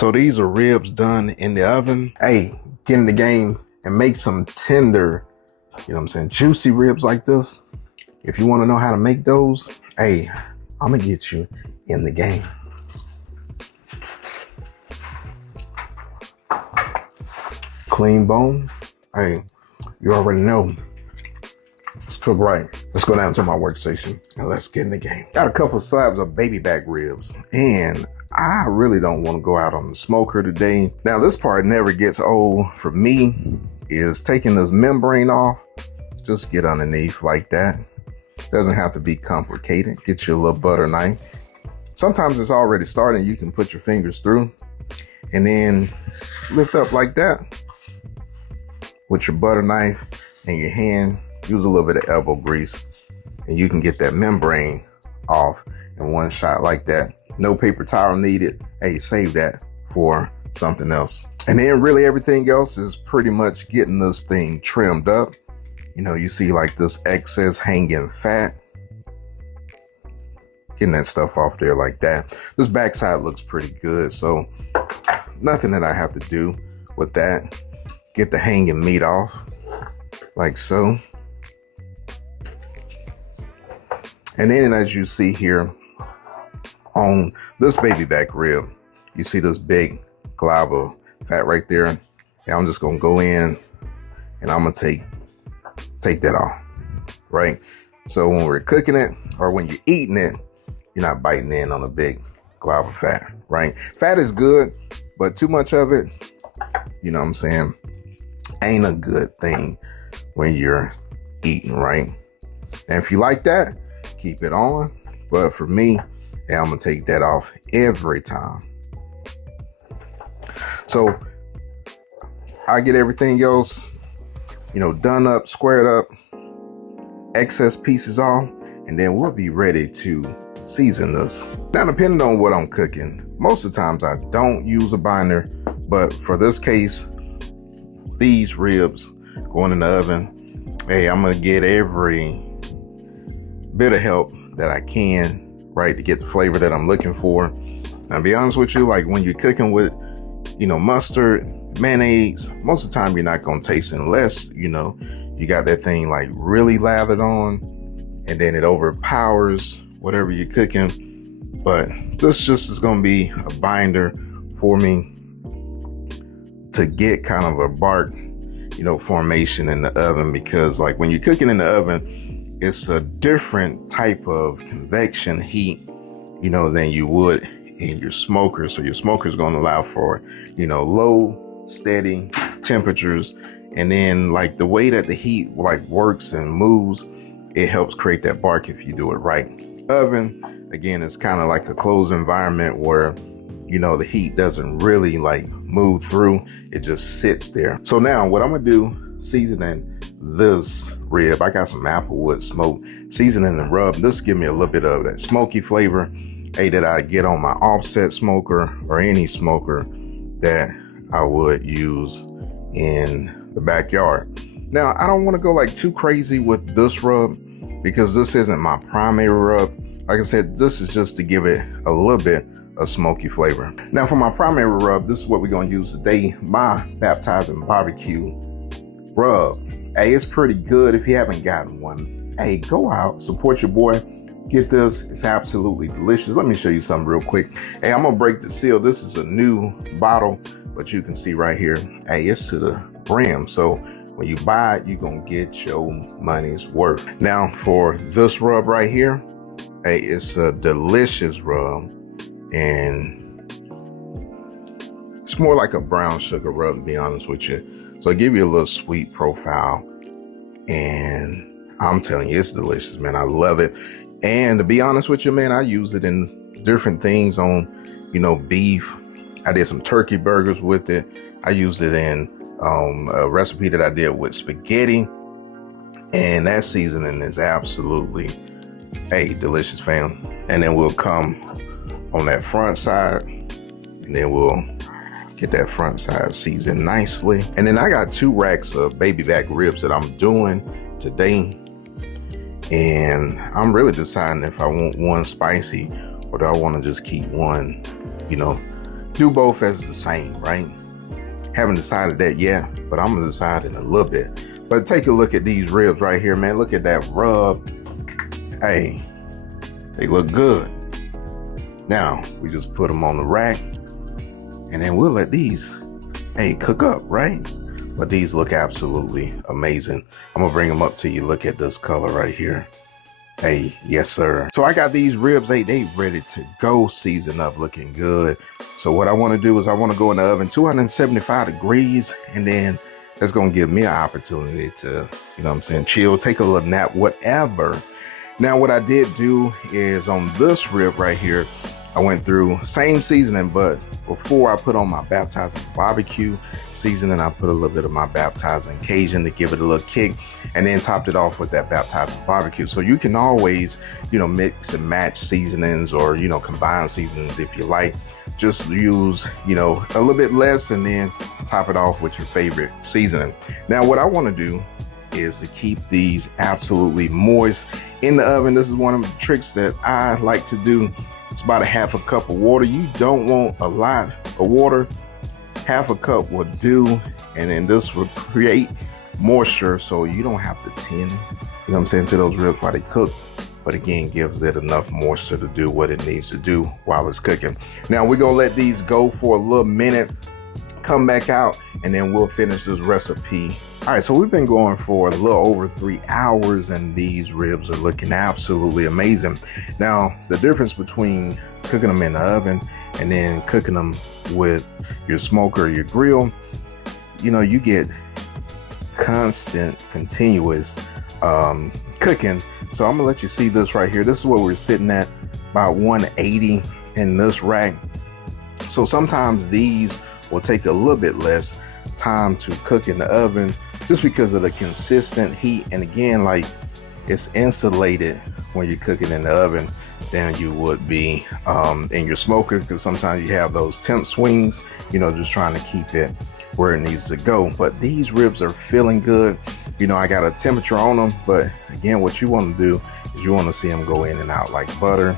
So these are ribs done in the oven. Hey, get in the game and make some tender, you know what I'm saying, juicy ribs like this. If you want to know how to make those, hey, I'm gonna get you in the game. Clean bone. Hey, you already know. Let's cook right. Let's go down to my workstation and let's get in the game. Got a couple slabs of baby back ribs, and I really don't want to go out on the smoker today. Now, this part never gets old for me, is taking this membrane off. Just get underneath like that. Doesn't have to be complicated. Get you a little butter knife. Sometimes it's already starting. You can put your fingers through and then lift up like that with your butter knife and your hand. Use a little bit of elbow grease and you can get that membrane off in one shot like that. No paper towel needed. Hey, save that for something else. And then really everything else is pretty much getting this thing trimmed up. You know, you see like this excess hanging fat. Getting that stuff off there like that. This backside looks pretty good, so nothing that I have to do with that. Get the hanging meat off like so. And then as you see here on this baby back rib, you see this big glob of fat right there. And I'm just gonna go in and I'm gonna take that off, right? So when we're cooking it or when you're eating it, you're not biting in on a big glob of fat, right? Fat is good, but too much of it, you know what I'm saying, ain't a good thing when you're eating, right? And if you like that, keep it on. But for me, I'm gonna take that off every time. So I get everything else, you know, done up, squared up, excess pieces off, and then we'll be ready to season this. Now, depending on what I'm cooking, most of the times I don't use a binder, but for this case, these ribs going in the oven, hey, I'm gonna get every bit of help that I can, right, to get the flavor that I'm looking for. Now, to be honest with you, like when you're cooking with, you know, mustard, mayonnaise, most of the time you're not gonna taste it unless, you know, you got that thing like really lathered on and then it overpowers whatever you're cooking. But this just is gonna be a binder for me to get kind of a bark, you know, formation in the oven, because like when you're cooking in the oven, it's a different type of convection heat, you know, than you would in your smoker. So your smoker is going to allow for, you know, low, steady temperatures. And then like the way that the heat like works and moves, it helps create that bark if you do it right. Oven, again, it's kind of like a closed environment where, you know, the heat doesn't really like move through. It just sits there. So now what I'm going to do, seasoning this rib, I got some applewood smoke seasoning and rub. This give me a little bit of that smoky flavor, hey, that I get on my offset smoker or any smoker that I would use in the backyard. Now, I don't want to go like too crazy with this rub because this isn't my primary rub. Like I said, this is just to give it a little bit of smoky flavor. Now for my primary rub, this is what we're going to use today, my baptizing barbecue rub. Hey, it's pretty good. If you haven't gotten one, hey, go out, support your boy, get this. It's absolutely delicious. Let me show you something real quick. Hey, I'm gonna break the seal. This is a new bottle, but you can see right here, hey, it's to the brim. So when you buy it, you're gonna get your money's worth. Now for this rub right here, hey, it's a delicious rub, and it's more like a brown sugar rub, to be honest with you. So I give you a little sweet profile, and I'm telling you, it's delicious, man. I love it. And to be honest with you, man, I use it in different things on, you know, beef. I did some turkey burgers with it. I used it in a recipe that I did with spaghetti, and that seasoning is absolutely, hey, delicious, fam. And then we'll come on that front side, and then we'll get that front side seasoned nicely. And then I got 2 racks of baby back ribs that I'm doing today. And I'm really deciding if I want one spicy or do I want to just keep one, you know, do both as the same, right? Haven't decided that yet, but I'm gonna decide in a little bit. But take a look at these ribs right here, man. Look at that rub. Hey, they look good. Now, we just put them on the rack, and then we'll let these, hey, cook up, right? But these look absolutely amazing. I'm gonna bring them up to you. Look at this color right here. Hey, yes, sir. So I got these ribs, they ready to go, seasoned up, looking good. So what I wanna do is I wanna go in the oven, 275 degrees, and then that's gonna give me an opportunity to, you know what I'm saying, chill, take a little nap, whatever. Now, what I did do is on this rib right here, I went through same seasoning, but before I put on my baptizing barbecue seasoning, I put a little bit of my baptizing Cajun to give it a little kick, and then topped it off with that baptizing barbecue. So you can always, you know, mix and match seasonings, or, you know, combine seasonings if you like. Just use, you know, a little bit less and then top it off with your favorite seasoning. Now, what I want to do is to keep these absolutely moist in the oven. This is one of the tricks that I like to do. It's about a half a cup of water. You don't want a lot of water. Half a cup will do, and then this will create moisture so you don't have to tend, you know what I'm saying, to those ribs while they cook. But again, gives it enough moisture to do what it needs to do while it's cooking. Now we're gonna let these go for a little minute, come back out, and then we'll finish this recipe. All right, so we've been going for a little over 3 hours, and these ribs are looking absolutely amazing. Now, the difference between cooking them in the oven and then cooking them with your smoker or your grill, you know, you get constant, continuous cooking. So I'm gonna let you see this right here. This is where we're sitting at, about 180 in this rack. So sometimes these will take a little bit less time to cook in the oven just because of the consistent heat. And again, like, it's insulated when you're cooking in the oven than you would be in your smoker, because sometimes you have those temp swings, you know, just trying to keep it where it needs to go. But these ribs are feeling good. You know, I got a temperature on them, but again, what you want to do is you want to see them go in and out like butter,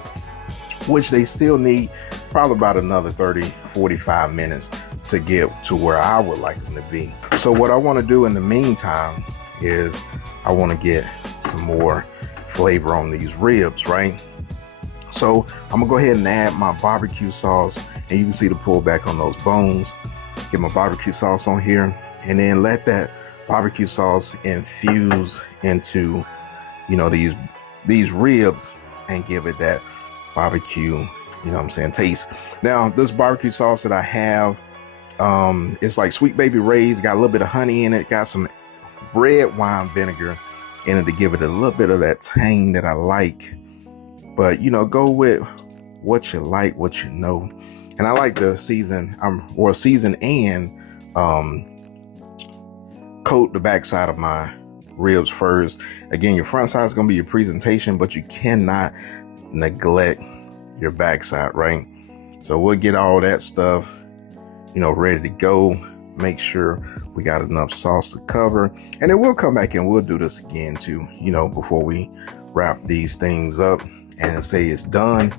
which they still need probably about another 30-45 minutes to get to where I would like them to be. So what I want to do in the meantime is I want to get some more flavor on these ribs, right? So I'm gonna go ahead and add my barbecue sauce, and you can see the pullback on those bones. Get my barbecue sauce on here, and then let that barbecue sauce infuse into, you know, these ribs, and give it that barbecue, you know what I'm saying, taste. Now, this barbecue sauce that I have, it's like Sweet Baby Ray's, got a little bit of honey in it, got some red wine vinegar in it to give it a little bit of that tang that I like. But, you know, go with what you like, what you know. And I like to season, season and coat the backside of my ribs first. Again, your front side is going to be your presentation, but you cannot neglect your backside, right? So we'll get all that stuff, you know, ready to go. Make sure we got enough sauce to cover, and then we'll come back and we'll do this again too, you know, before we wrap these things up and say it's done.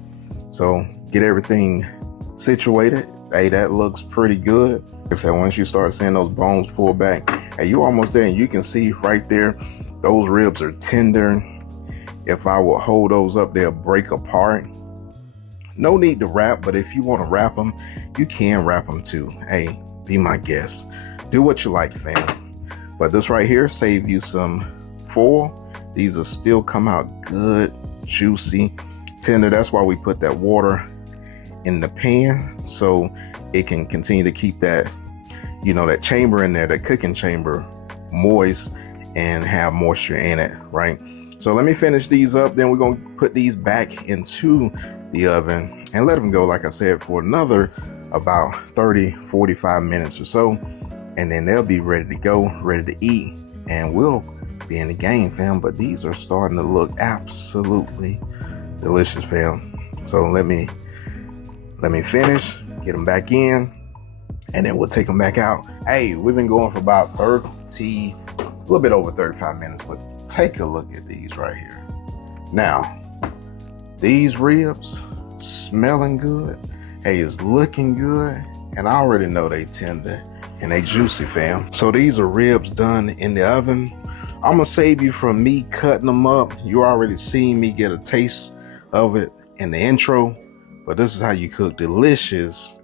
So get everything situated. Hey, that looks pretty good. Like I said, once you start seeing those bones pull back, hey, you're almost there, and you can see right there, those ribs are tender. If I would hold those up, they'll break apart. No need to wrap, but if you want to wrap them, you can wrap them too. Hey, be my guest. Do what you like, fam. But this right here, save you some foil. These will still come out good, juicy, tender. That's why we put that water in the pan, so it can continue to keep that, you know, that chamber in there, that cooking chamber, moist and have moisture in it, right? So let me finish these up, then we're gonna put these back into the oven and let them go, like I said, for another about 30-45 minutes or so, and then they'll be ready to go, ready to eat, and we'll be in the game, fam. But these are starting to look absolutely delicious, fam. So let me finish, get them back in, and then we'll take them back out. Hey, we've been going for about a little bit over 35 minutes, but take a look at these right here. Now, these ribs smelling good. Hey, it's looking good. And I already know they tender and they juicy, fam. So these are ribs done in the oven. I'm gonna save you from me cutting them up. You already seen me get a taste of it in the intro, but this is how you cook delicious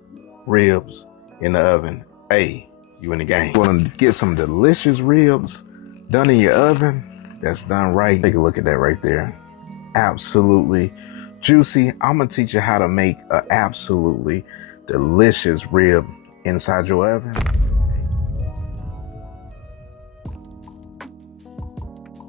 ribs in the oven. Hey, you in the game. You wanna get some delicious ribs done in your oven that's done right. Take a look at that right there. Absolutely juicy. I'm gonna teach you how to make an absolutely delicious rib inside your oven.